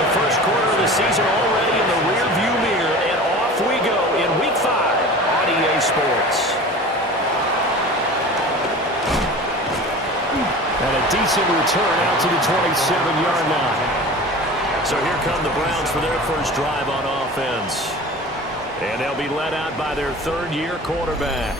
The first quarter of the season already in the rearview mirror, and off we go in Week 5 on EA Sports. And a decent return out to the 27-yard line. So here come the Browns for their first drive on offense. And they'll be led out by their third-year quarterback.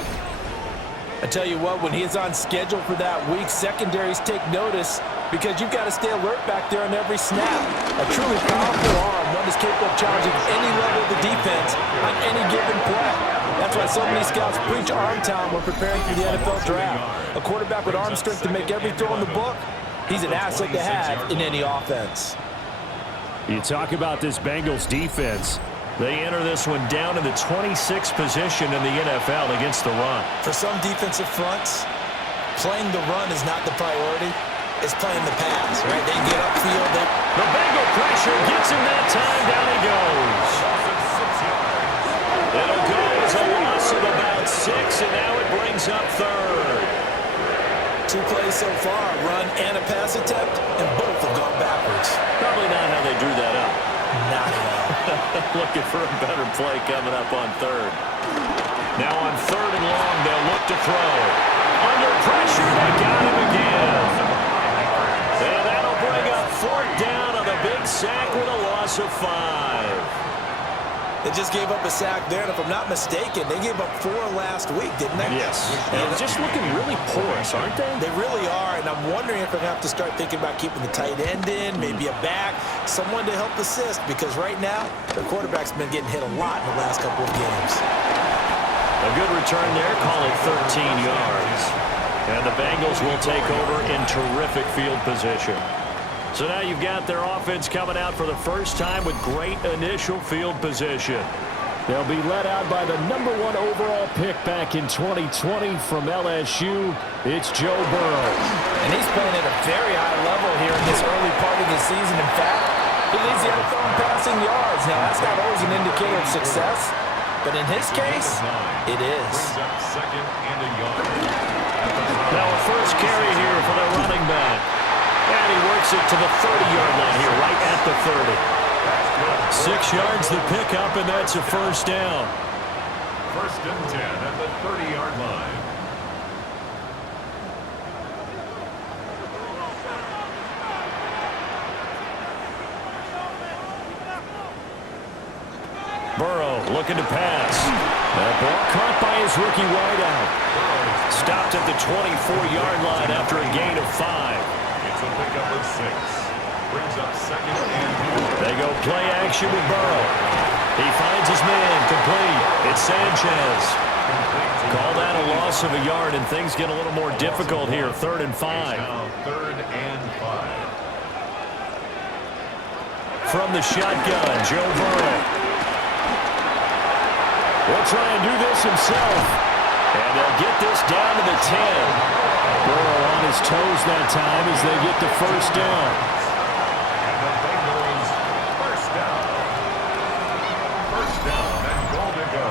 I tell you what, when he's on schedule for that week, secondaries take notice because you've got to stay alert back there on every snap. A truly powerful arm, one is capable of challenging any level of the defense on any given play. That's why so many scouts preach arm talent when preparing for the NFL draft. A quarterback with arm strength to make every throw in the book, he's an asset to have in any offense. You talk about this Bengals defense. They enter this one down in the 26th position in the NFL against the run. For some defensive fronts, playing the run is not the priority. It's playing the pass, right? They get upfield. The Bengal pressure gets him that time. Down he goes. It'll go as a loss of about 6, and now it brings up third. 2 plays so far, run and a pass attempt, and both have gone backwards. Probably not how they drew that up. Not at all. Looking for a better play coming up on third. Now on 3rd and long, they'll look to throw. Under pressure, they got him again. And that'll bring up 4th down on a big sack with a loss of 5. They just gave up a sack there, and if I'm not mistaken, they gave up 4 last week, didn't they? Yes. And just looking really porous, aren't they? They really are, and I'm wondering if they're going to have to start thinking about keeping the tight end in, maybe a back, someone to help assist, because right now, their quarterback's been getting hit a lot in the last couple of games. A good return there, call it 13 yards. And the Bengals will take over in terrific field position. So now you've got their offense coming out for the first time with great initial field position. They'll be led out by the #1 overall pick back in 2020 from LSU. It's Joe Burrow. And he's playing at a very high level here in this early part of the season. In fact, he leads the NFL in passing yards. Now, that's not always an indicator of success, but in his case, it is. Now a first carry here for the running back. And he works it to the 30-yard line here, right at the 30. 6 yards the pickup, and that's a first down. 1st and 10 at the 30-yard line. Burrow looking to pass. That ball caught by his rookie wideout. Stopped at the 24-yard line after a gain of 5. It's a pickup of 6. Brings up 2nd and 2. They go play action with Burrow. He finds his man complete. It's Sanchez. Call that a loss of a yard, and things get a little more difficult here. 3rd and 5. Now 3rd and 5. From the shotgun, Joe Burrow. Will try and do this himself. And they'll get this down to the 10. Burrow on his toes that time as they get the first down. And the Bengals first down. First down and goal to go.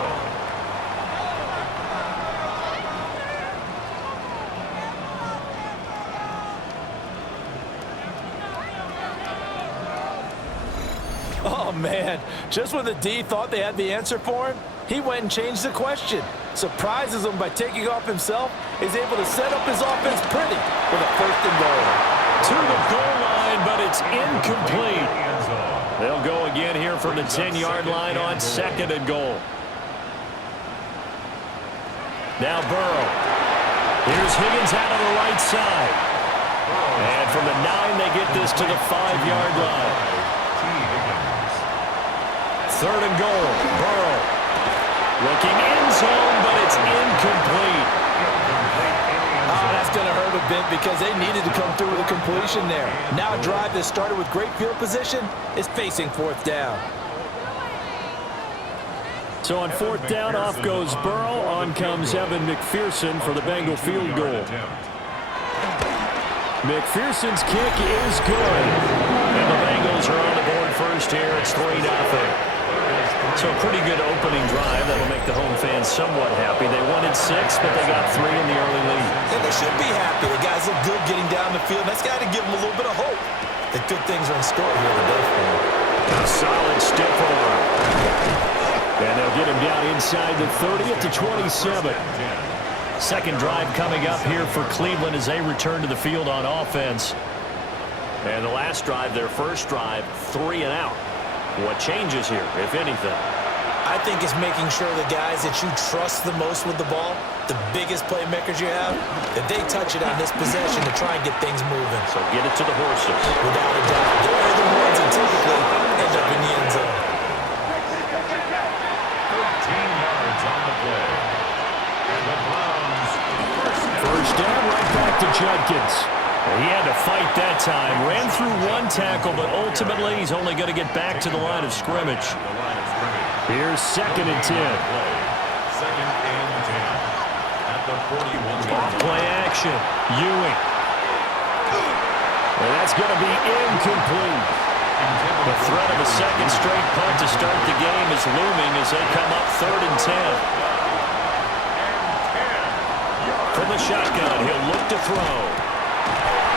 Oh, man. Just when the D thought they had the answer for him, he went and changed the question. Surprises him by taking off himself. Is able to set up his offense pretty with a 1st and goal. To the goal line, but it's incomplete. They'll go again here from the 10-yard line on 2nd and goal. Now Burrow. Here's Higgins out on the right side. And from the 9, they get this to the 5-yard line. 3rd and goal. Burrow. Looking end zone, but it's incomplete. Oh, that's going to hurt a bit because they needed to come through with a completion there. Now a drive that started with great field position is facing 4th down. So on 4th down, off goes Burrow. On comes Evan McPherson for the Bengal field goal. McPherson's kick is good. And the Bengals are on the board first here. It's 3-0. So a pretty good opening drive. That'll make the home fans somewhat happy. They wanted 6, but they got 3 in the early lead. And they should be happy. The guys look good getting down the field. That's got to give them a little bit of hope. The good things are in store here today for him. A solid stiff arm. And they'll get him down inside the 30 at the 27. Second drive coming up here for Cleveland as they return to the field on offense. And the last drive, their first drive, 3 and out. What changes here, if anything? I think it's making sure the guys that you trust the most with the ball, the biggest playmakers you have, that they touch it on this possession to try and get things moving. So get it to the horses. Without a doubt. They're the ones that typically end up in the end zone. 13 yards on the play. And the Browns First down, right back to Judkins. He had to fight that time. Ran through one tackle, but ultimately he's only going to get back to the line of scrimmage. Here's 2nd and 10. Second and 10 at the 41-yard line. Play action. Ewing. And that's going to be incomplete. The threat of a second straight punt to start the game is looming as they come up 3rd and 10. From the shotgun, he'll look to throw.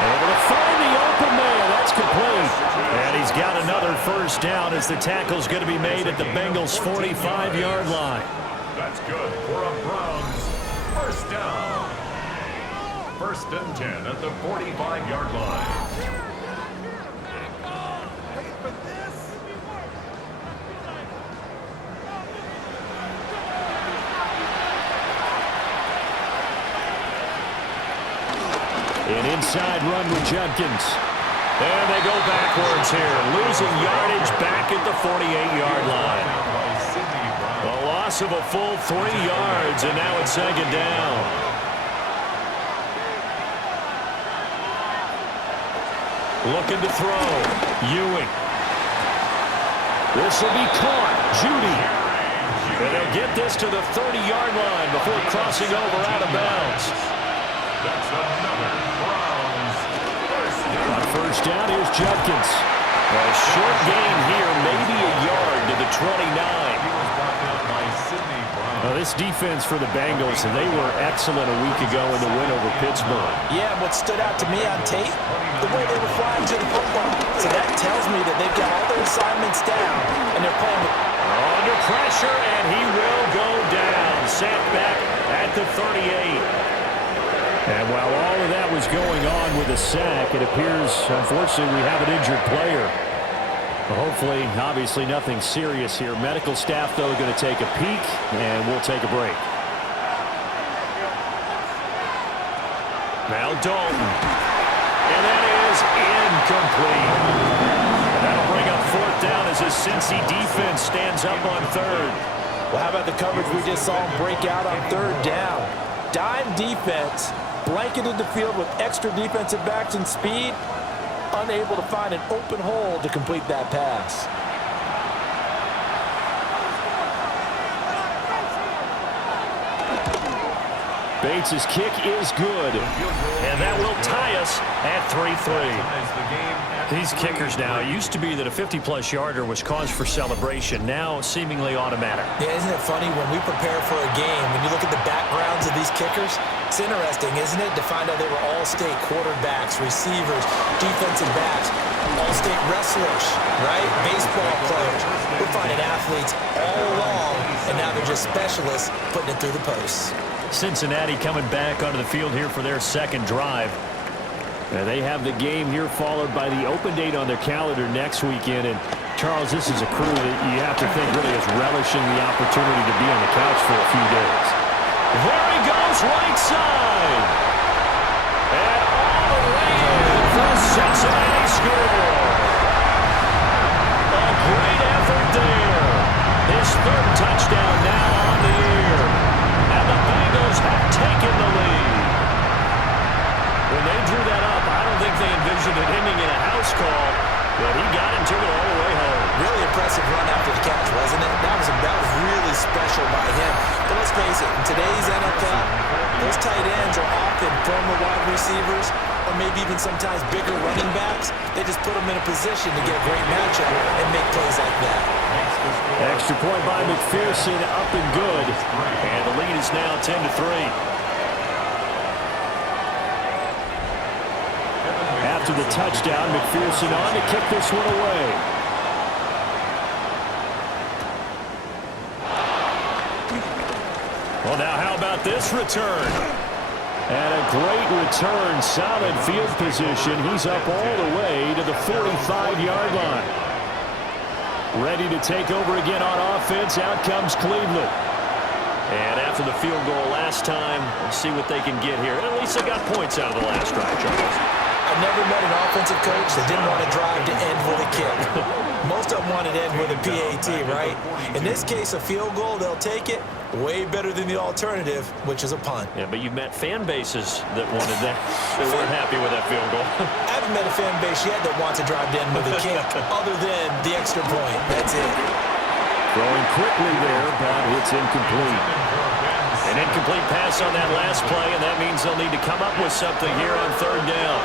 Able to find the open man. That's complete. And he's got another first down as the tackle's going to be made at the Bengals' 45-yard line. That's good for a Browns first down. 1st and 10 at the 45-yard line. An inside run with Judkins. And they go backwards here. Losing yardage back at the 48-yard line. A loss of a full 3 yards, and now it's 2nd down. Looking to throw. Ewing. This will be caught. Judy. And they'll get this to the 30-yard line before crossing over out of bounds. That's another Browns first down. On first down, here's Judkins. A short gain here, maybe a yard to the 29. He was brought down by Sidney Brown. Now, this defense for the Bengals, they were excellent a week ago in the win over Pittsburgh. Yeah, what stood out to me on tape, the way they were flying to the football. So that tells me that they've got all their assignments down, and they're playing with... Under pressure, and he will go down. Sent back at the 38. And while all of that was going on with a sack, it appears, unfortunately, we have an injured player. Hopefully, obviously, nothing serious here. Medical staff, though, going to take a peek, and we'll take a break. Now Dalton. And that is incomplete. And that'll bring up 4th down as his Cincy defense stands up on 3rd. Well, how about the coverage we just saw him break out on 3rd down? Dime defense. Blanketed the field with extra defensive backs and speed, unable to find an open hole to complete that pass. Bates' kick is good, and that will tie us at 3-3. These kickers now, it used to be that a 50-plus yarder was cause for celebration, now seemingly automatic. Yeah, isn't it funny when we prepare for a game, when you look at the backgrounds of these kickers, it's interesting, isn't it, to find out they were all-state quarterbacks, receivers, defensive backs, all-state wrestlers, right? Baseball players. We're finding athletes all along, and now they're just specialists putting it through the posts. Cincinnati coming back onto the field here for their second drive. And they have the game here followed by the open date on their calendar next weekend. And, Charles, this is a crew that you have to think really is relishing the opportunity to be on the couch for a few days. There he goes, right side. And all the way in for Cincinnati score. A great effort there. His 3rd touchdown now on the year. And the Bengals have taken the lead. When they drew that up, I don't think they envisioned it ending in a house call, but he got and took it all the way home. Really impressive run after the catch, wasn't it? That was really special by him. But let's face it, in today's NFL, those tight ends are often former wide receivers or maybe even sometimes bigger running backs. They just put them in a position to get a great matchup and make plays like that. Extra point by McPherson, up and good. And the lead is now 10-3. At After the touchdown, McPherson on to kick this one away. Well, now how about this return? And a great return, solid field position. He's up all the way to the 45-yard line. Ready to take over again on offense. Out comes Cleveland. And after the field goal last time, we'll see what they can get here. At least they got points out of the last drive, Charles. I've never met an offensive coach that didn't want to drive to end with a kick. Most of them wanted to end with a PAT, right? In this case, a field goal, they'll take it. Way better than the alternative, which is a punt. Yeah, but you've met fan bases that wanted that. They weren't happy with that field goal. I haven't met a fan base yet that wants to drive to end with a kick, other than the extra point. That's it. Throwing quickly there, but it's incomplete. An incomplete pass on that last play, and that means they'll need to come up with something here on third down.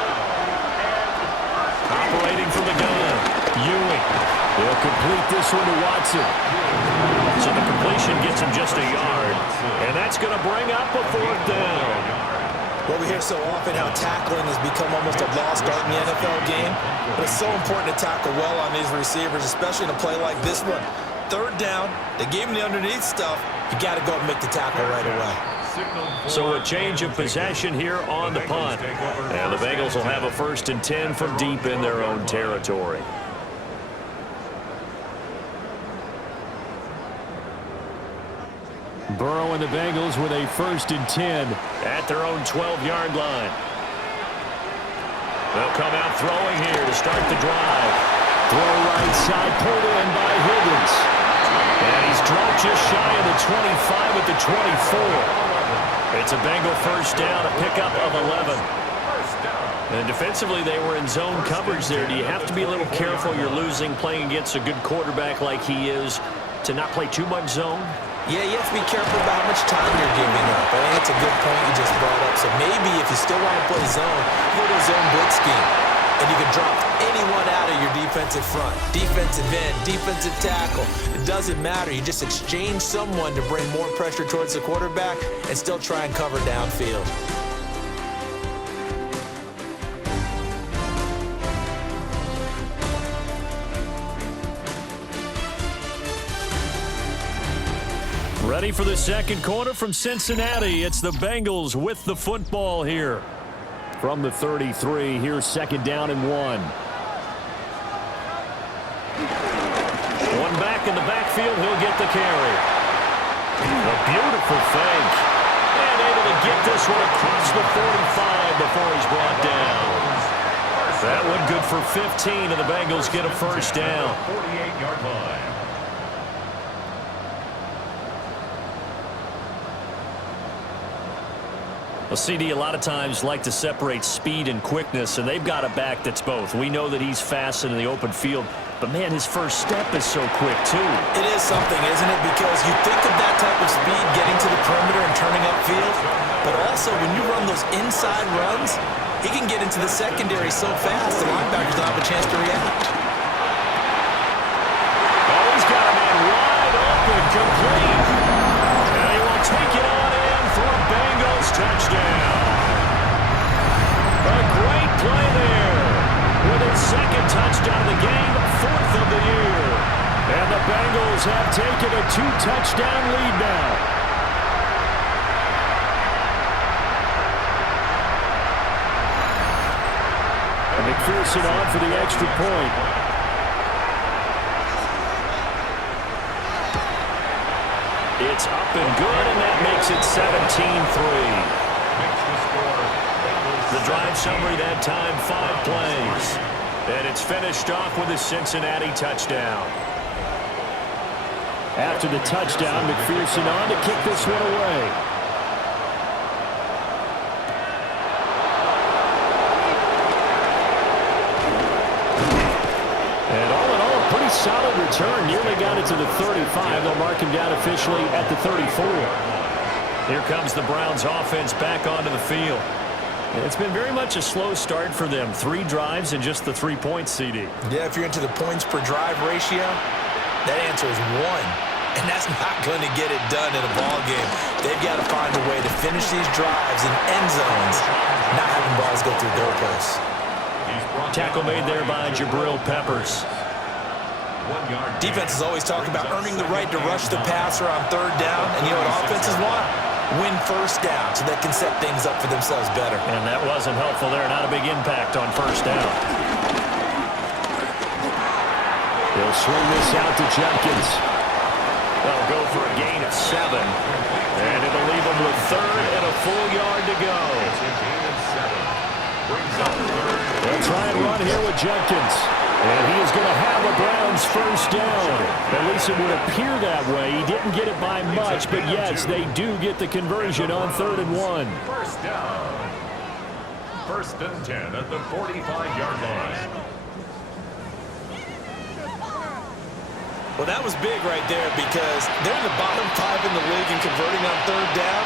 Operating from the gun, Ewing. They'll complete this one to Watson. So the completion gets him just a yard, and that's going to bring up a fourth down. Well, we hear so often how tackling has become almost a lost art in the NFL game, but it's so important to tackle well on these receivers, especially in a play like this one. Third down, they gave him the underneath stuff. You got to go and make the tackle right away. So a change of possession here on the punt. And the Bengals will have a 1st and 10 from deep in their own territory. Burrow and the Bengals with a 1st and 10 at their own 12-yard line. They'll come out throwing here to start the drive. Throw right side, pulled in by Higgins. And he's dropped just shy of the 25 at the 24. It's a Bengal 1st down, a pickup of 11. And defensively, they were in zone coverage there. Do you have to be a little careful? You're losing, playing against a good quarterback like he is, to not play too much zone? Yeah, you have to be careful about how much time you're giving up. I think it's a good point you just brought up. So maybe if you still want to play zone, go to a zone blitz scheme. And you can drop anyone out of your defensive front. Defensive end, defensive tackle. It doesn't matter. You just exchange someone to bring more pressure towards the quarterback and still try and cover downfield. Ready for the second quarter from Cincinnati. It's the Bengals with the football here. From the 33, here's 2nd down and 1. One back in the backfield, he'll get the carry. A beautiful fake. And able to get this one across the 45 before he's brought down. That one good for 15, and the Bengals get a 1st down. 48-yard line. Well, CD, a lot of times like to separate speed and quickness, and they've got a back that's both. We know that he's fast in the open field, but, man, his first step is so quick, too. It is something, isn't it? Because you think of that type of speed getting to the perimeter and turning upfield, but also when you run those inside runs, he can get into the secondary so fast the linebackers don't have a chance to react. Oh, he's got a man wide open, complete. And he will take it on in for a Bengals touchdown. A great play there. With his 2nd touchdown of the game, 4th of the year. And the Bengals have taken a 2-touchdown lead now. And McPherson on for the extra point. It's up and good, and that makes it 17-3. The drive summary that time, 5 plays. And it's finished off with a Cincinnati touchdown. After the touchdown, McPherson on to kick this one away. And all in all, a pretty solid return. Nearly got it to the 35. They'll mark him down officially at the 34. Here comes the Browns offense back onto the field. It's been very much a slow start for them. 3 drives and just the 3 points, CD. Yeah, if you're into the points per drive ratio, that answer is 1. And that's not going to get it done in a ball game. They've got to find a way to finish these drives in end zones, not having balls go through goalposts. tackle made there by Jabril Peppers. Defense is always talking about earning the right to rush the passer on third down. And you know what offenses want? Win first down so they can set things up for themselves better. And that wasn't helpful there. Not a big impact on first down. He'll swing this out to Jenkins. They'll go for a gain of 7. And it'll leave them with third and a full yard to go. They'll try and run here with Jenkins. And he is going to have a Browns first down. At least it would appear that way. He didn't get it by much, but yes, they do get the conversion on 3rd and 1. First down. 1st and 10 at the 45-yard line. Well, that was big right there because they're in the bottom 5 in the league and converting on 3rd down.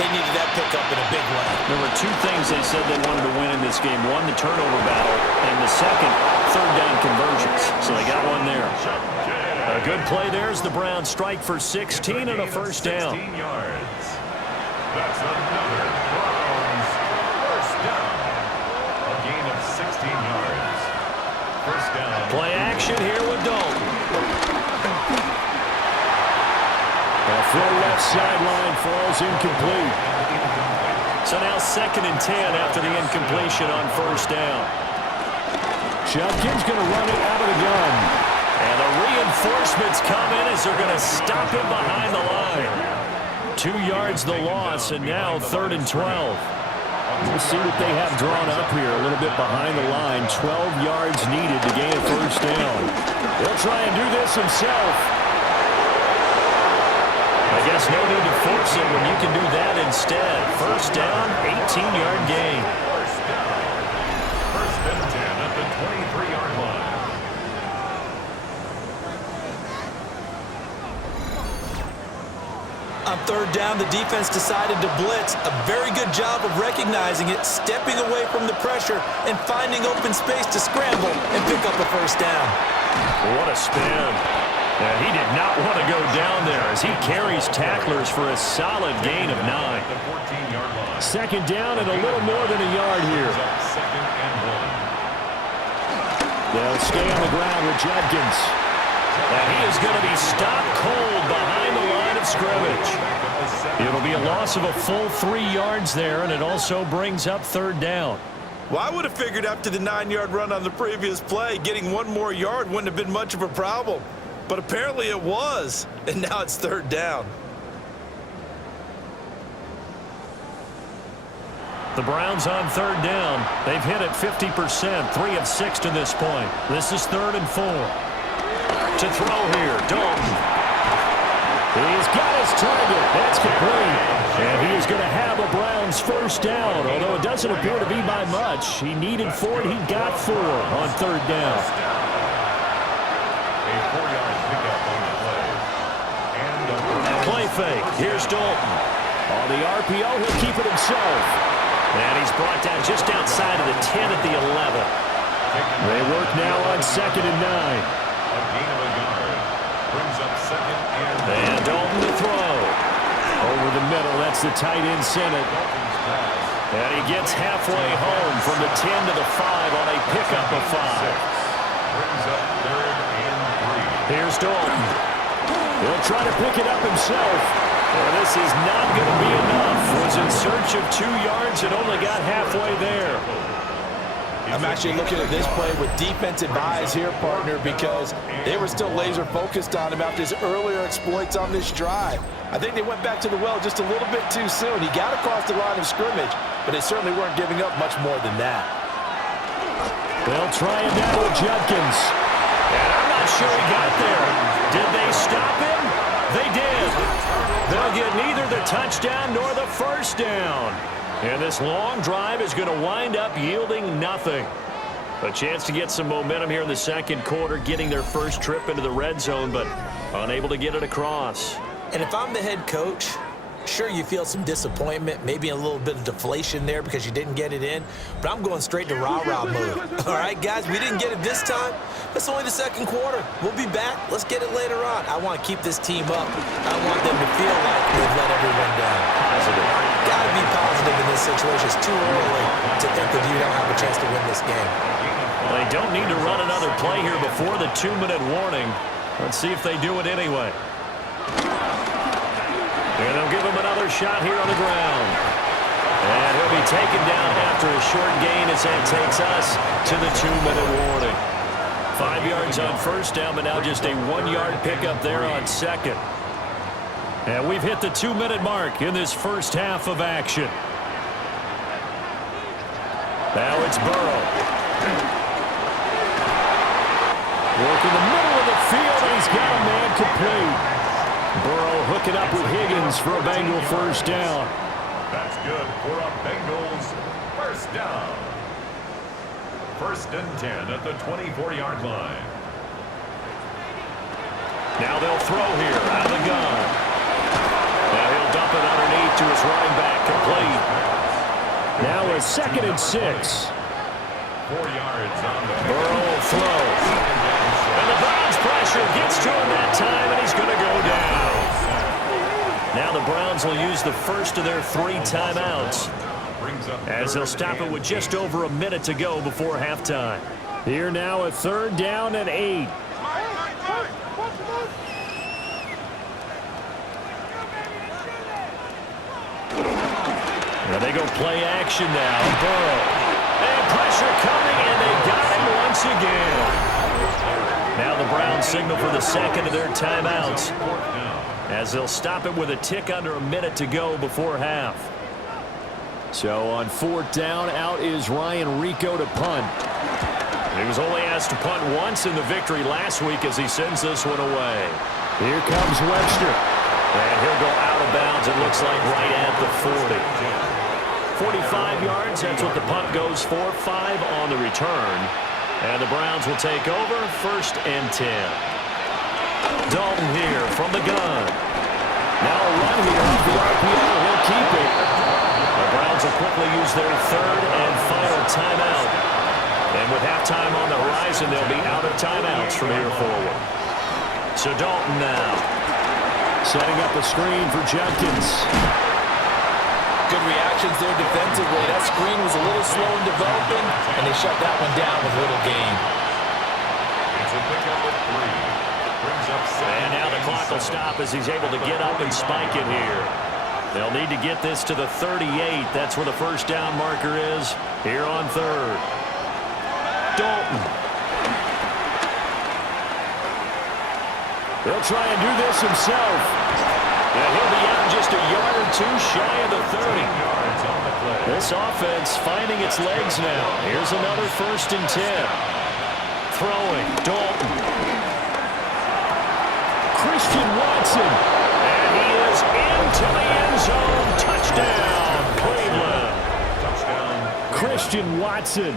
They needed that pickup in a big way. There were 2 things they said they wanted to win in this game. One, the turnover battle, and the second, 3rd down conversions. So they got one there. A good play there as the Browns strike for 16 and a first down. 16 yards. That's another Browns first down. A gain of 16 yards. First down. Play action here with Dalton. A throw left sideline falls incomplete. So now 2nd and 10 after the incompletion on first down. Jenkins going to run it out of the gun. And the reinforcements come in as they're going to stop him behind the line. 2 yards the loss, and now 3rd and 12. We'll see what they have drawn up here a little bit behind the line. 12 yards needed to gain a first down. He'll try and do this himself. I guess no need to force it when you can do that instead. First down, 18-yard gain. First down. 1st and 10 at the 23-yard line. On 3rd down, the defense decided to blitz. A very good job of recognizing it, stepping away from the pressure, and finding open space to scramble and pick up a first down. What a spin. And he did not want to go down there as he carries tacklers for a solid gain of 9. The 14-yard line. 2nd down and a little more than a yard here. 2nd and 1. They'll stay on the ground with Jenkins. And he is going to be stopped cold behind the line of scrimmage. It'll be a loss of a full 3 yards there, and it also brings up 3rd down. Well, I would have figured after the 9-yard run on the previous play, getting 1 more yard wouldn't have been much of a problem. But apparently it was, and now it's 3rd down. The Browns on 3rd down. They've hit it 50%, 3 of 6 to this point. This is 3rd and 4. To throw here, Dalton. He's got his target. That's complete. And he is going to have a Browns first down, although it doesn't appear to be by much. He needed 4, and he got 4 on 3rd down. A 4-yard pickup on the play. And Play fake. Here's Dalton. On the RPO, he'll keep it himself. And he's brought down just outside of the 10 at the 11. They work now on 2nd and 9. a gain of a yard. Brings up 2nd and Dalton to throw. Over the middle, that's the tight end center. And he gets halfway home from the 10 to the 5 on a pickup of 5. Brings up 3rd and 3. Here's Dalton. He'll try to pick it up himself. Well, this is not going to be enough. Was in search of 2 yards and only got halfway there. I'm actually looking at this play with defensive eyes here, partner, because they were still laser focused on him after his earlier exploits on this drive. I think they went back to the well just a little bit too soon. He got across the line of scrimmage, but they certainly weren't giving up much more than that. They'll try it now with Jenkins. And I'm not sure he got there. Did they stop him? They did. They'll get neither the touchdown nor the first down. And this long drive is going to wind up yielding nothing. A chance to get some momentum here in the second quarter, getting their first trip into the red zone, but unable to get it across. And if I'm the head coach, sure, you feel some disappointment, maybe a little bit of deflation there because you didn't get it in, but I'm going straight to rah-rah mode. All right, guys, we didn't get it this time. It's only the second quarter. We'll be back. Let's get it later on. I want to keep this team up. I want them to feel like they've let everyone down. Positive. Got to be positive in this situation. It's too early to think that you don't have a chance to win this game. They don't need to run another play here before the 2-minute warning. Let's see if they do it anyway. And they'll give him another shot here on the ground. And he'll be taken down after a short gain as that takes us to the 2-minute warning. 5 yards on first down, but now just a 1-yard pickup there on second. And we've hit the 2-minute mark in this first half of action. Now it's Burrow. Working the middle of the field, and he's got a man complete. Burrow hooking up with Higgins for a Bengal first down. That's good for a Bengals first down. 1st and 10 at the 24-yard line. Now they'll throw here out of the gun. Now he'll dump it underneath to his running back, complete. Now a 2nd and 6. 4 yards on the Burrow will throw. And the Browns pressure gets to him that time, and he's going to go down. Now the Browns will use the first of their 3 timeouts, as they'll stop it with just over a minute to go before halftime. Here now a 3rd down and 8. Now they go play action now. Burrow. And pressure coming, and they got him once again. Now the Browns signal for the 2nd of their timeouts, as they'll stop it with a tick under a minute to go before half. So on 4th down, out is Ryan Rico to punt. He was only asked to punt once in the victory last week as he sends this one away. Here comes Webster. And he'll go out of bounds, it looks like right at the 40. 45 yards, that's what the punt goes for. 5 on the return. And the Browns will take over 1st and 10. Dalton here from the gun. Now a run here off the RPO. He'll keep it. The Browns will quickly use their 3rd and final timeout. And with halftime on the horizon, they'll be out of timeouts from here forward. So Dalton now. Setting up a screen for Jenkins. Good reactions there defensively. That screen was a little slow in developing, and they shut that one down with little gain. It's a pickup of 3. Brings up 7. And now the clock will stop as he's able to get up and spike it here. They'll need to get this to the 38. That's where the first down marker is here on 3rd. Dalton. He'll try and do this himself. And he'll be out just a yard or 2 shy of the 30. This offense finding its legs now. Here's another 1st and 10. Throwing, Dalton. Christian Watson. And he is into the end zone. Touchdown, Cleveland. Touchdown. Christian Watson,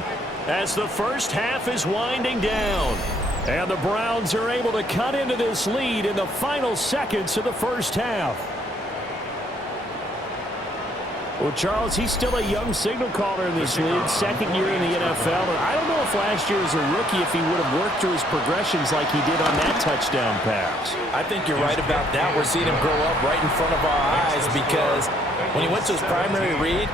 as the first half is winding down. And the Browns are able to cut into this lead in the final seconds of the first half. Well, Charles, he's still a young signal caller in this league, 2nd year in the NFL. And I don't know if last year as a rookie, if he would have worked through his progressions like he did on that touchdown pass. I think you're right about that. We're seeing him grow up right in front of our eyes, because when he went to his primary read,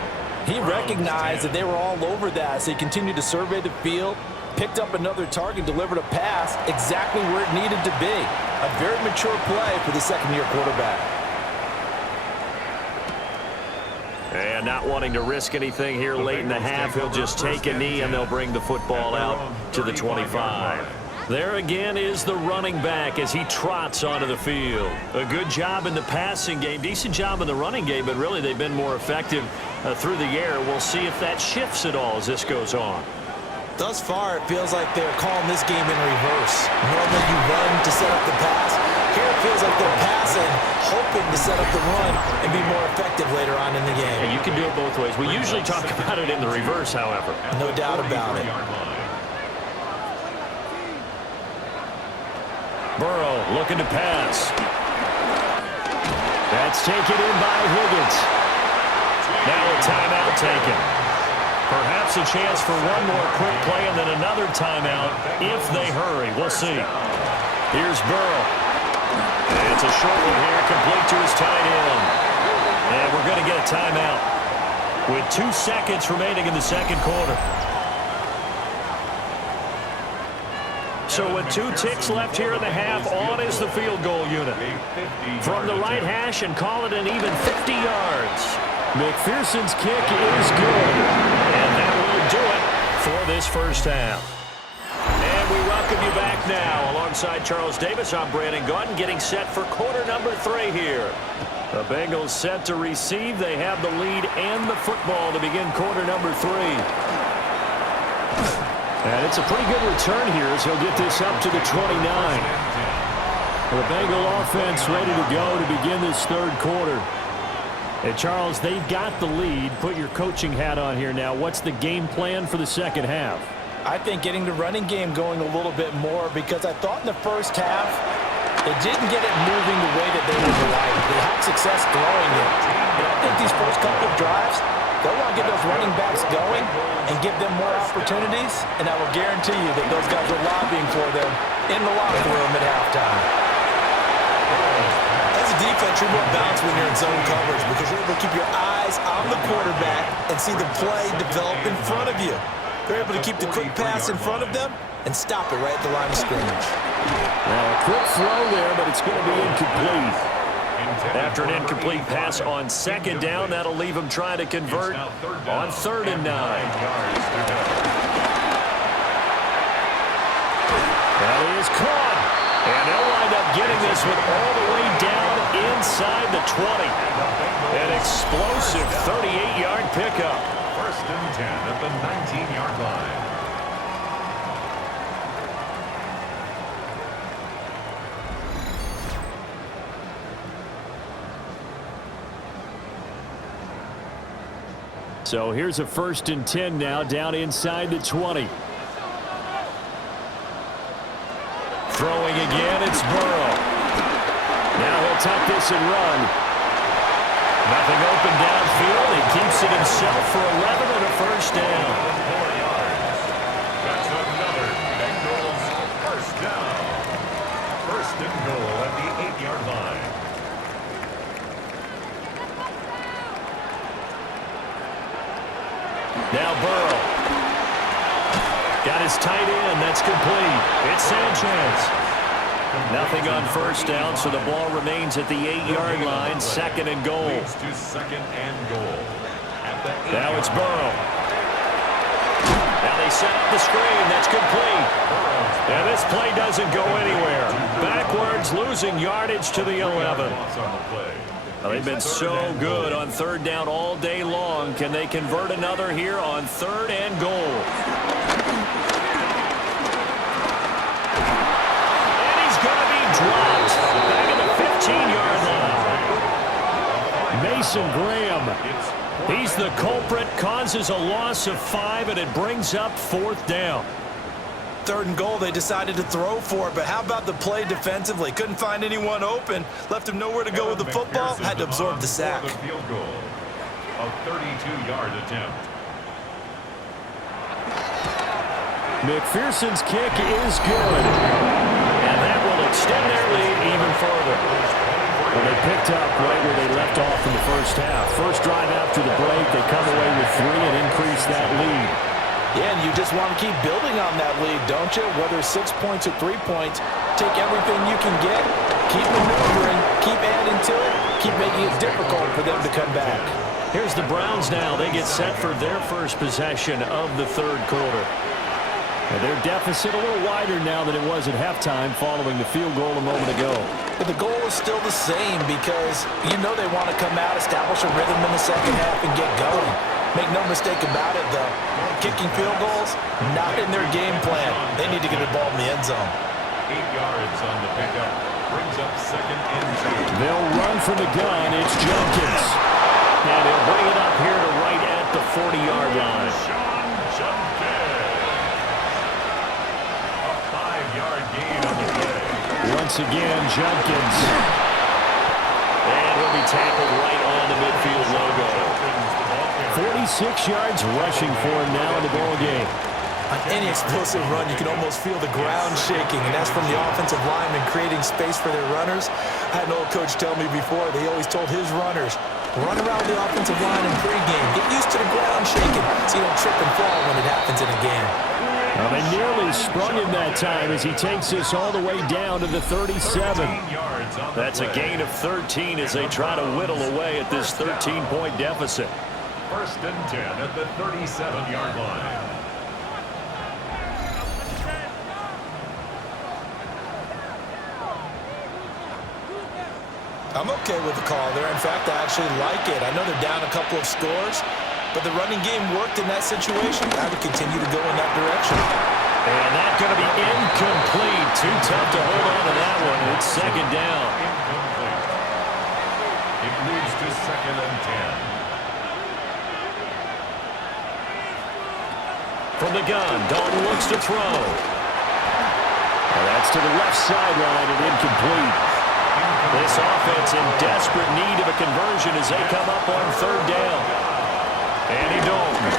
he recognized that they were all over that. So he continued to survey the field, picked up another target, delivered a pass exactly where it needed to be. A very mature play for the 2nd-year quarterback. And not wanting to risk anything here late in the half, he'll just take a knee and they'll bring the football out to the 25. There again is the running back as he trots onto the field. A good job in the passing game, decent job in the running game, but really they've been more effective through the air. We'll see if that shifts at all as this goes on. Thus far, it feels like they're calling this game in reverse. Normally you run to set up the pass. Here it feels like they're passing, hoping to set up the run and be more effective later on in the game. Yeah, you can do it both ways. We usually talk about it in the reverse, however. No doubt about it. Burrow looking to pass. That's taken in by Higgins. Now a timeout taken. Perhaps a chance for one more quick play and then another timeout if they hurry. We'll see. Here's Burrow. And it's a short one here, complete to his tight end. And we're going to get a timeout with 2 seconds remaining in the 2nd quarter. So with 2 ticks left here in the half, on is the field goal unit. From the right hash and call it an even 50 yards. McPherson's kick is good. And that will do it for this first half. And we welcome you back now. Alongside Charles Davis, I'm Brandon Gaudin, getting set for quarter number 3 here. The Bengals set to receive. They have the lead and the football to begin quarter number 3. And it's a pretty good return here as he'll get this up to the 29. The Bengal offense ready to go to begin this third quarter. And Charles, they've got the lead. Put your coaching hat on here now. What's the game plan for the second half? I think getting the running game going a little bit more, because I thought in the first half they didn't get it moving the way that they would like. They had success throwing it. But I think these first couple of drives, they'll want to get those running backs going and give them more opportunities, and I will guarantee you that those guys are lobbying for them in the locker room at halftime. As a defense, you're more balanced when you're in zone coverage because you're able to keep your eyes on the quarterback and see the play develop in front of you. They're able to keep the quick pass in front of them and stop it right at the line of scrimmage. Now a quick throw there, but it's going to be incomplete. After an incomplete pass on second down, that'll leave him trying to convert on 3rd and 9. That is caught. And they'll wind up getting this one all the way down inside the 20. An explosive 38-yard pickup. 1st and 10 at the 19-yard line. So here's a 1st and 10 now, down inside the 20. Throwing again, it's Burrow. Now he'll tuck this and run. Nothing open downfield. He keeps it himself for 11 and a first down. 4 yards. That's another Bengals first down. 1st and goal at the 8-yard line. Now Burrow. Got his tight end. That's complete. It's Sanchez. Nothing on first down, so the ball remains at the 8-yard line. 2nd and goal. Leads to 2nd and goal. At the 8-yard Now it's Burrow. Now they set up the screen. That's complete. And this play doesn't go anywhere. Backwards, losing yardage to the 11. Well, they've been so good on 3rd down all day long. Can they convert another here on 3rd and goal? And he's going to be dropped back at the 15-yard line. Mason Graham, he's the culprit, causes a loss of 5, and it brings up 4th down. 3rd and goal, they decided to throw for it, but how about the play defensively? Couldn't find anyone open, left him nowhere to go with the football, had to absorb the sack. Field goal, a 32-yard attempt. McPherson's kick is good, and that will extend their lead even further. Well, they picked up right where they left off in the first half. First drive after the break, they come away with 3 and increase that lead. Yeah, and you just want to keep building on that lead, don't you? Whether 6 points or 3 points, take everything you can get, keep maneuvering, keep adding to it, keep making it difficult for them to come back. Here's the Browns now. They get set for their first possession of the third quarter. And their deficit a little wider now than it was at halftime following the field goal a moment ago. But the goal is still the same because you know they want to come out, establish a rhythm in the second half, and get going. Make no mistake about it, though. Kicking field goals, not in their game plan. They need to get the ball in the end zone. 8 yards on the pickup. Brings up 2nd and 2. They'll run from the gun. It's Jenkins. And he'll bring it up here to right at the 40-yard line. Once again, Jenkins. And he'll be tackled right on the midfield logo. 46 yards rushing for him now in the ball game. On any explosive run, you can almost feel the ground shaking, and that's from the offensive linemen creating space for their runners. I had an old coach tell me before, they always told his runners, run around the offensive line in pregame. Get used to the ground shaking so you don't trip and fall when it happens in a game. Well, they nearly sprung him that time as he takes this all the way down to the 37. That's a gain of 13 as they try to whittle away at this 13-point deficit. First and 10 at the 37-yard line. I'm okay with the call there. In fact, I actually like it. I know they're down a couple of scores, but the running game worked in that situation. I would continue to go in that direction. And that's going to be incomplete. Too tough to hold on to that one. It's second down. Incomplete. It leads to second and 10. From the gun, Dalton looks to throw. Well, that's to the left sideline and incomplete. This offense in desperate need of a conversion as they come up on third down. Andy Dalton.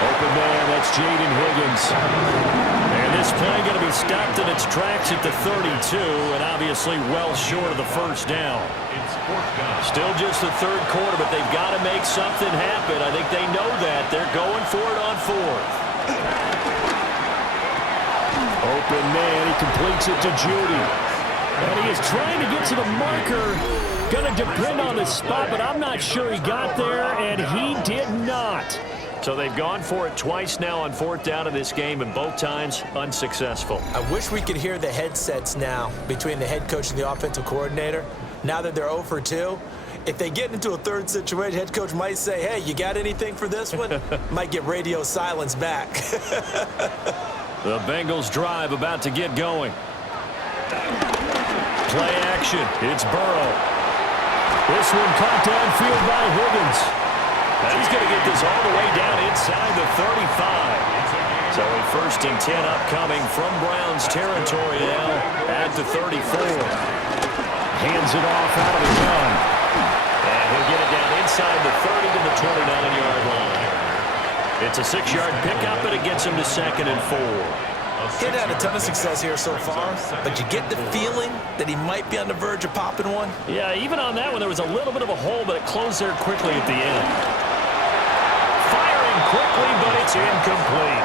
Open man, that's Jaden Higgins. And this play going to be stopped in its tracks at the 32, and obviously well short of the first down. It's fourth down. Still just the third quarter, but they've got to make something happen. I think they know that. They're going for it on fourth. Open man, he completes it to Judy. And he is trying to get to the marker. Going to depend on the spot, but I'm not sure he got there, and he did not. So they've gone for it twice now on fourth down in this game, and both times unsuccessful. I wish we could hear the headsets now between the head coach and the offensive coordinator. Now that they're 0 for 2, if they get into a third situation, head coach might say, hey, you got anything for this one? Might get radio silence back. The Bengals drive about to get going. Play action. It's Burrow. This one caught downfield by Higgins. And he's going to get this all the way down inside the 35. So a first and 10 upcoming from Browns territory now at the 34. Hands it off out of the gun. And he'll get it down inside the 30 to the 29-yard line. It's a 6-yard pickup, and it gets him to second and 4. He'd had a ton of success here so far, but you get the feeling that he might be on the verge of popping one. Yeah, even on that one, there was a little bit of a hole, but it closed there quickly at the end. Firing quickly, but it's incomplete.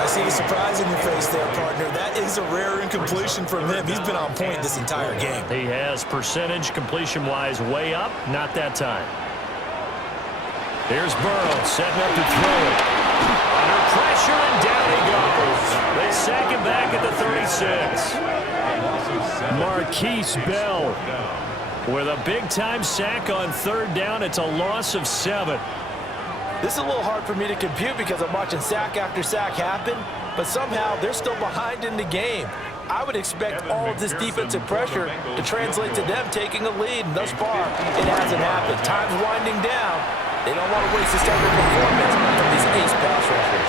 I see the surprise in your face there, partner. That is a rare incompletion from him. He's been on point this entire game. He has percentage completion-wise way up. Not that time. Here's Burrow setting up to throw it. Under pressure, and down he goes. They sack him back at the 36. Marquise Bell with a big-time sack on third down. It's a loss of 7. This is a little hard for me to compute because I'm watching sack after sack happen, but somehow they're still behind in the game. I would expect all of this defensive pressure to translate to them taking a lead, and thus far, it hasn't happened. Time's winding down. They don't want to waste this type of performance from these ace pass rushers.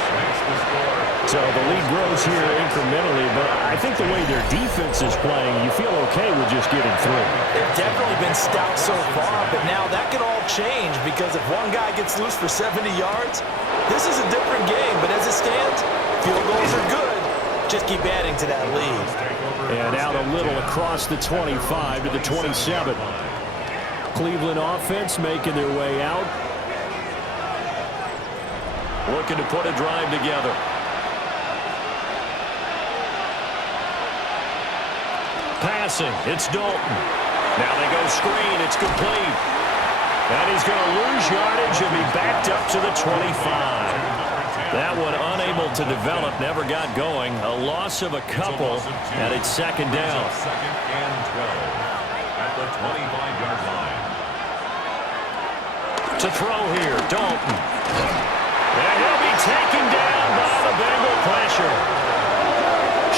So the lead grows here incrementally, but I think the way their defense is playing, you feel okay with just getting through. They've definitely been stout so far, but now that could all change because if one guy gets loose for 70 yards, this is a different game. But as it stands, field goals are good. Just keep adding to that lead. And out a little across the 25 to the 27. Cleveland offense making their way out. Looking to put a drive together. Passing, it's Dalton. Now they go screen, it's complete. And he's going to lose yardage and be backed up to the 25. That one unable to develop, never got going. A loss of a couple, and it's second down. Second and 12 at the 25-yard line. To throw here, Dalton. And he'll be taken down by the Bengal pressure.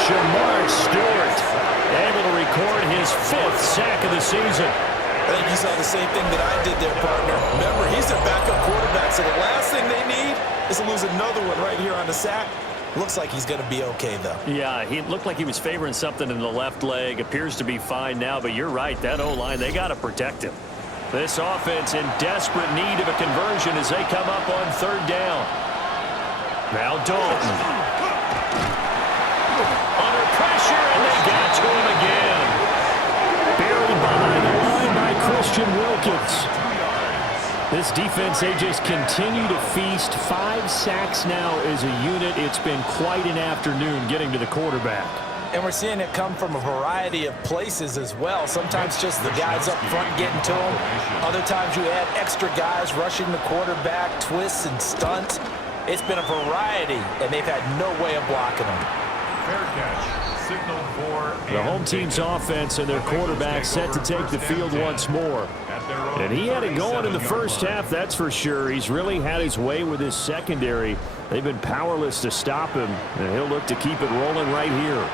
Shamar Stewart able to record his 5th sack of the season. I think you saw the same thing that I did there, partner. Remember, he's their backup quarterback, so the last thing they need is to lose another one right here on the sack. Looks like he's going to be okay, though. Yeah, he looked like he was favoring something in the left leg. Appears to be fine now, but you're right. That O-line, they got to protect him. This offense in desperate need of a conversion as they come up on third down. Now Dalton. Under pressure, and they got to him again. Buried behind the line by Christian Wilkins. This defense, they just continue to feast. 5 sacks now as a unit. It's been quite an afternoon getting to the quarterback. And we're seeing it come from a variety of places as well. Sometimes just the guys up front getting to him. Other times you add extra guys rushing the quarterback, twists and stunts. It's been a variety, and they've had no way of blocking them. Fair catch. Signaled for The home team's offense and their quarterback set to take the field once more. And he had it going in the first half, that's for sure. He's really had his way with his secondary. They've been powerless to stop him, and he'll look to keep it rolling right here.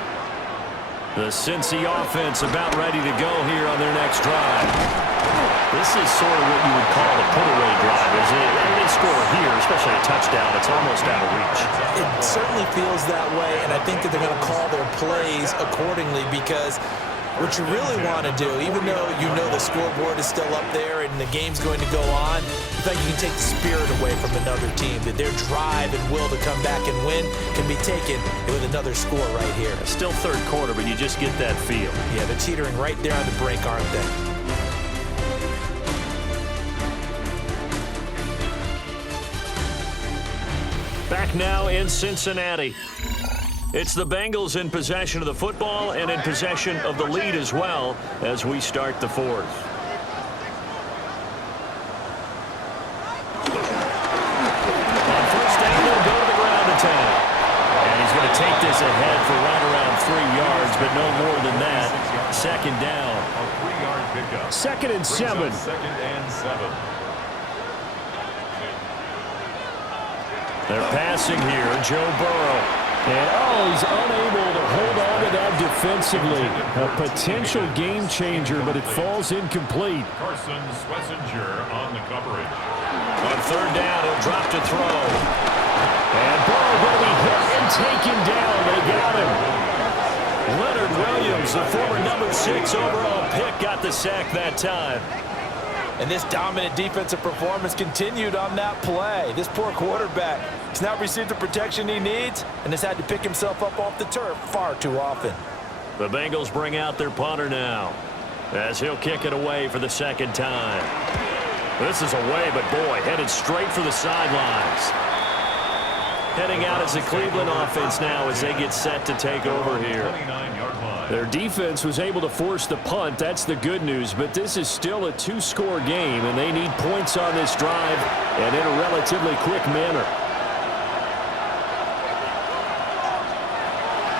The Cincy offense about ready to go here on their next drive. This is sort of what you would call a put-away drive, isn't it? They score here, especially a touchdown. It's almost out of reach. It certainly feels that way, and I think that they're going to call their plays accordingly, because what you really want to do, even though you know the scoreboard is still up there and the game's going to go on, in fact, you can take the spirit away from another team, that their drive and will to come back and win can be taken with another score right here. Still third quarter, but you just get that feel. Yeah, they're teetering right there on the brink, aren't they? Back now in Cincinnati. It's the Bengals in possession of the football and in possession of the lead as well as we start the fourth. On first down, they'll go to the ground attack. And he's going to take this ahead for right around 3 yards, but no more than that. Second down. a 3-yard pickup. Second and 7. Second and 7. They're passing here, Joe Burrow. And, he's unable to hold on to that defensively. A potential game changer, but it falls incomplete. Carson Swessinger on the coverage. On third down, he'll drop to throw. And Baugh will be hit and taken down. They got him. Leonard Williams, the former number 6 overall pick, got the sack that time. And this dominant defensive performance continued on that play. This poor quarterback has not received the protection he needs and has had to pick himself up off the turf far too often. The Bengals bring out their punter now as he'll kick it away for the second time. This is away, but boy, headed straight for the sidelines. Heading out as the Cleveland offense now as they get set to take over here. 29-yard line. Their defense was able to force the punt. That's the good news, but this is still a 2-score game, and they need points on this drive and in a relatively quick manner.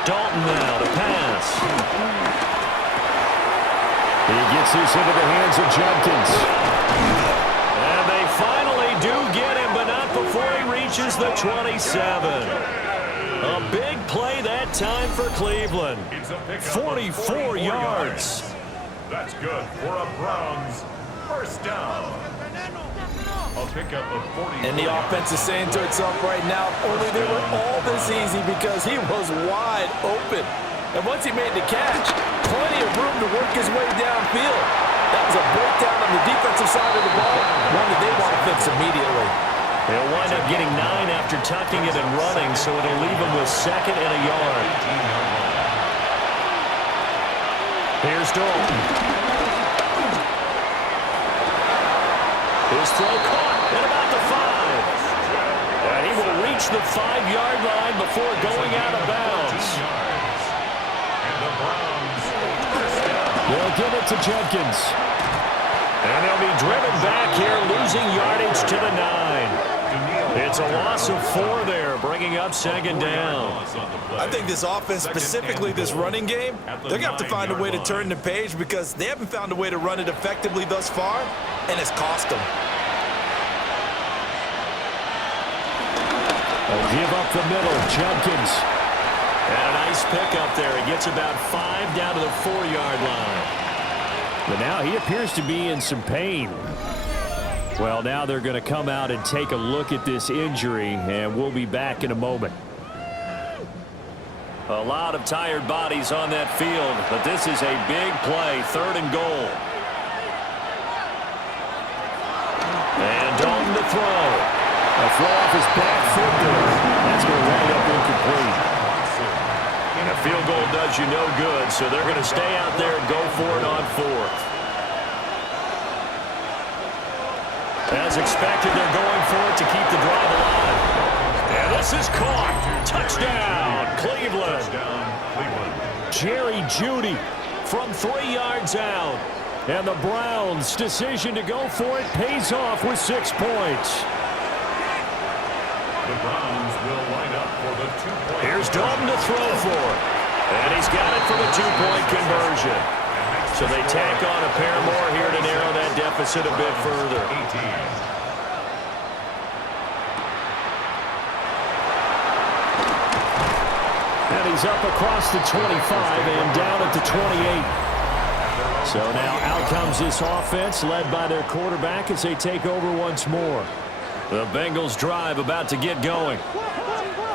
Dalton now to pass. He gets this into the hands of Jenkins. And they finally do get him, but not before he reaches the 27. A big play that time for Cleveland. 44 yards. That's good for a Browns first down. A pickup of 40. And the offense is saying to itself right now, only they were all this easy because he was wide open. And once he made the catch, plenty of room to work his way downfield. That was a breakdown on the defensive side of the ball, one that they want to fix immediately. They'll wind up getting 9 after tucking it and running, so it'll leave them with second and a yard. Here's Dalton. His throw caught at about the 5. And he will reach the 5-yard line before going out of bounds. And the Browns first down. They'll give it to Jenkins. And they'll be driven back here, losing yardage to the 9. It's a loss of 4 there, bringing up second down. I think this offense, specifically this running game, they're going to have to find a way to turn the page because they haven't found a way to run it effectively thus far, and it's cost them. They'll give up the middle, Jenkins. And a nice pickup there. He gets about 5 down to the 4-yard line. But now he appears to be in some pain. Well, now they're going to come out and take a look at this injury, and we'll be back in a moment. A lot of tired bodies on that field, but this is a big play, 3rd and goal. And Dalton to throw. A throw off his back foot there. That's going to wind up incomplete. And a field goal does you no good, so they're going to stay out there and go for it on 4th. As expected, they're going for it to keep the drive alive. And this is caught. Touchdown, Cleveland. Jerry Jeudy from 3 yards out. And the Browns' decision to go for it pays off with 6 points. The Browns will line up for the 2-point. Here's Dalton to throw for. And he's got it for the 2-point conversion. So they tack on a pair more here to narrow that deficit a bit further. And he's up across the 25 and down at the 28. So now out comes this offense led by their quarterback as they take over once more. The Bengals drive about to get going.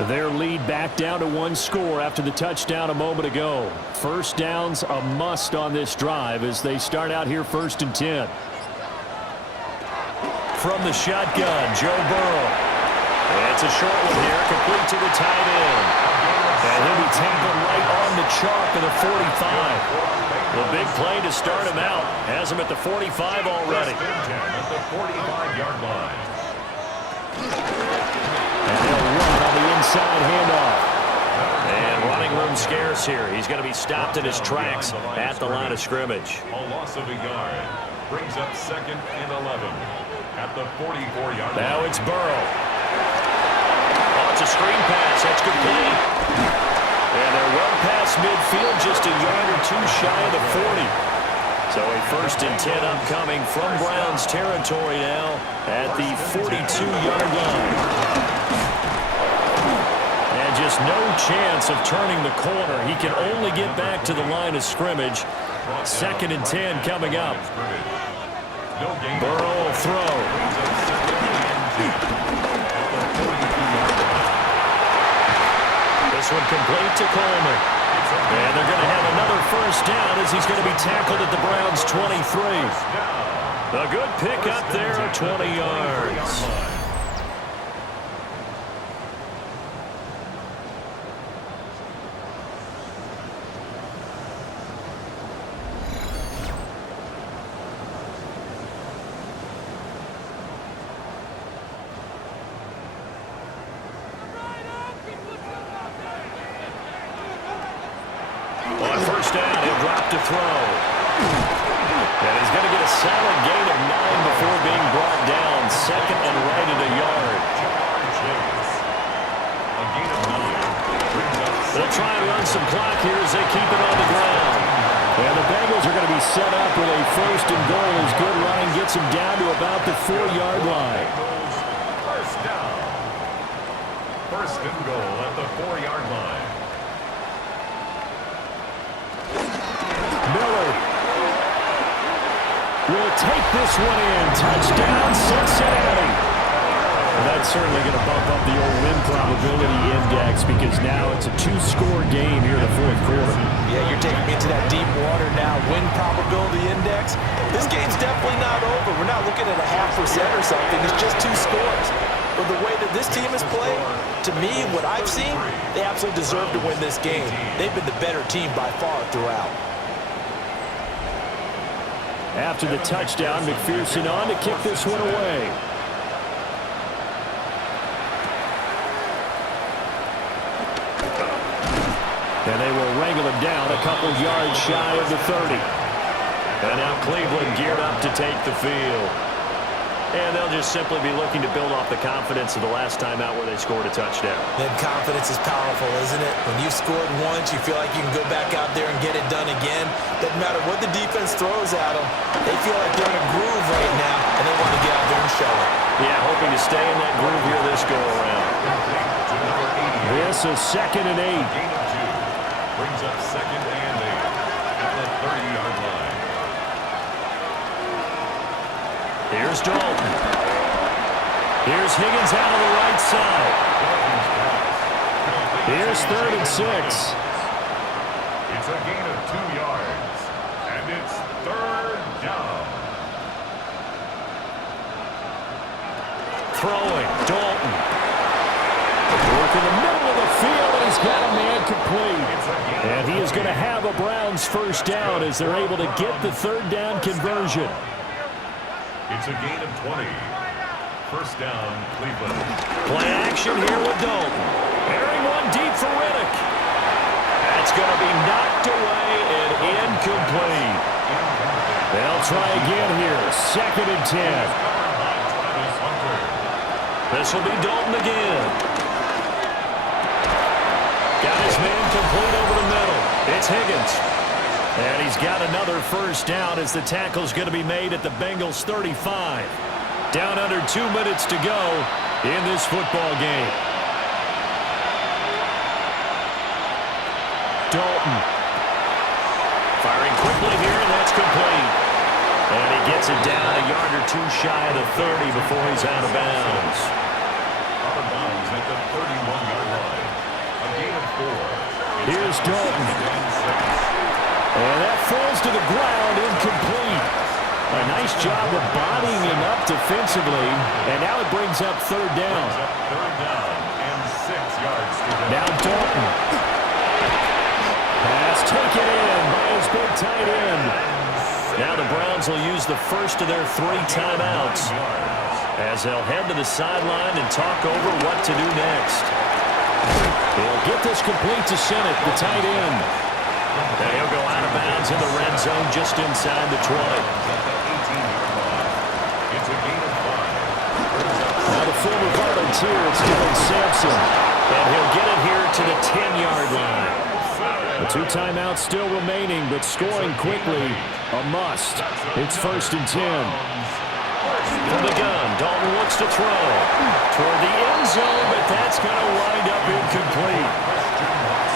Their lead back down to 1 score after the touchdown a moment ago. First down's a must on this drive as they start out here 1st and 10. From the shotgun, Joe Burrow. And it's a short one here, complete to the tight end. And he'll be tackled right on the chalk of the 45. The big play to start him out. Has him at the 45 already. At the 45-yard line. And they'll run on the inside handoff. And running room scarce here. He's going to be stopped in his tracks at the line of scrimmage. A loss of a yard. Brings up 2nd and 11 at the 44-yard line. Now it's Burrow. Oh, it's a screen pass. That's complete. And they're well past midfield, just a yard or 2 shy of the 40. So a 1st and 10 upcoming from Browns territory now at the 42-yard line. And just no chance of turning the corner. He can only get back to the line of scrimmage. 2nd and 10 coming up. Burrow will throw. This one complete to Coleman. And they're going to have another 1st down as he's going to be tackled at the Browns' 23. A good pick up there, 20 yards. On 1st down, he'll drop to throw. And he's going to get a solid gain of 9 before being brought down. 2nd and right at a yard. They'll try and run some clock here as they keep it on the ground. And the Bengals are going to be set up with a 1st and goal as good running gets him down to about the 4-yard line. 1st down. 1st and goal at the 4-yard line. Miller will take this one in. Touchdown, Cincinnati. And that's certainly going to bump up the old win probability index because now it's a 2-score game here in the 4th quarter. Yeah, you're taking me into that deep water now. Win probability index. This game's definitely not over. We're not looking at a 0.5% or something. It's just 2 scores. But the way that this team has played, to me, what I've seen, they absolutely deserve to win this game. They've been the better team by far throughout. After the touchdown, McPherson on to kick this one away. And they will wrangle him down a couple yards shy of the 30. And now Cleveland geared up to take the field. And they'll just simply be looking to build off the confidence of the last time out where they scored a touchdown. And confidence is powerful, isn't it? When you've scored once, you feel like you can go back out there and get it done again. Doesn't matter what the defense throws at them. They feel like they're in a groove right now, and they want to get out there and show it. Yeah, hoping to stay in that groove here this go-around. This is 2nd and 8. Gain of 2. Brings up 2nd and 8 at the 30-yard line. Here's Dalton. Here's Higgins out of the right side. Here's 3rd and 6. It's a gain of 2 yards, and it's 3rd down. Throwing, Dalton. Work in the middle of the field, and he's got a man complete. And he is going to have a Browns 1st down as they're able to get the 3rd down conversion. It's a gain of 20. First down, Cleveland. Play action here with Dalton. Airing one deep for Riddick. That's going to be knocked away and incomplete. They'll try again here. 2nd and 10. This will be Dalton again. Got his man complete over the middle. It's Higgins. And he's got another first down as the tackle's going to be made at the Bengals 35. Down under 2 minutes to go in this football game. Dalton. Firing quickly here, and that's complete. And he gets it down a yard or two shy of the 30 before he's out of bounds. Out of bounds at the 31-yard line. A gain of 4. Here's Dalton. And that falls to the ground, incomplete. A nice job of bodying him up defensively. And now it brings up 3rd down. Third down and 6 yards to go. Now Dalton. Pass taken in by his big tight end. Now the Browns will use the first of their 3 timeouts as they'll head to the sideline and talk over what to do next. He'll get this complete to Sennett, the tight end. And he'll go out of bounds in the red zone just inside the 20. It's a gain of 5. Now the former volunteer, it's Dylan Sampson. And he'll get it here to the 10-yard line. The 2 timeouts still remaining, but scoring quickly, a must. It's 1st and 10. From the gun, Dalton looks to throw. Toward the end zone, but that's going to wind up incomplete.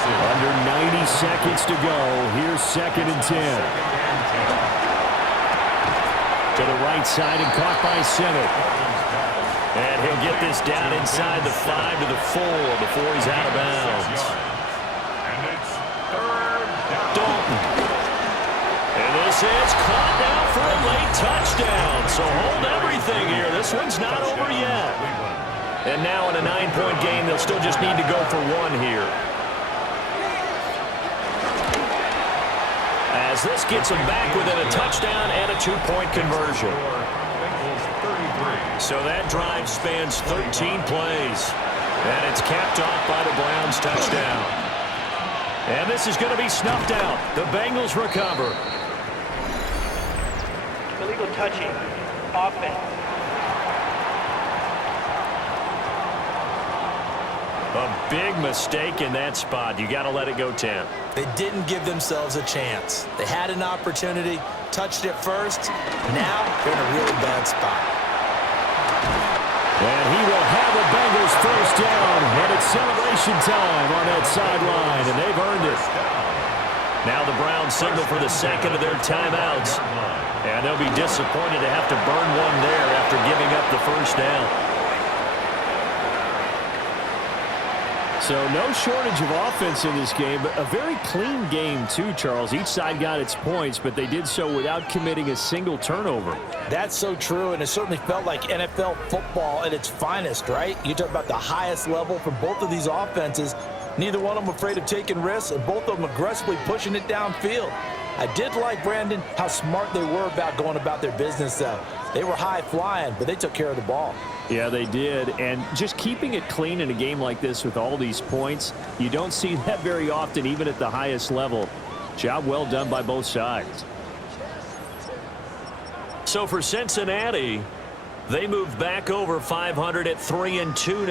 Under 90 seconds to go. Here's 2nd and 10. To the right side and caught by Sennett. And he'll get this down inside the 5 to the 4 before he's out of bounds. Dalton. And this is caught now for a late touchdown. So hold everything here. This one's not over yet. And now in a 9-point game, they'll still just need to go for 1 here. As this gets them back within a touchdown and a 2-point conversion. So that drive spans 13 plays. And it's capped off by the Browns' touchdown. And this is going to be snuffed out. The Bengals recover. Illegal touching. Offense. A big mistake in that spot. You got to let it go 10. They didn't give themselves a chance. They had an opportunity, touched it first. Now they're in a really bad spot. And he will have the Bengals first down. And it's celebration time on that sideline. And they've earned it. Now the Browns signal for the 2nd of their timeouts. And they'll be disappointed to have to burn one there after giving up the first down. So no shortage of offense in this game, but a very clean game too, Charles. Each side got its points, but they did so without committing a single turnover. That's so true, and it certainly felt like NFL football at its finest, right? You talk about the highest level for both of these offenses. Neither one of them afraid of taking risks, and both of them aggressively pushing it downfield. I did like, Brandon, how smart they were about going about their business, though. They were high-flying, but they took care of the ball. Yeah, they did. And just keeping it clean in a game like this with all these points, you don't see that very often, even at the highest level. Job well done by both sides. So for Cincinnati, they moved back over 500 at 3-2 now.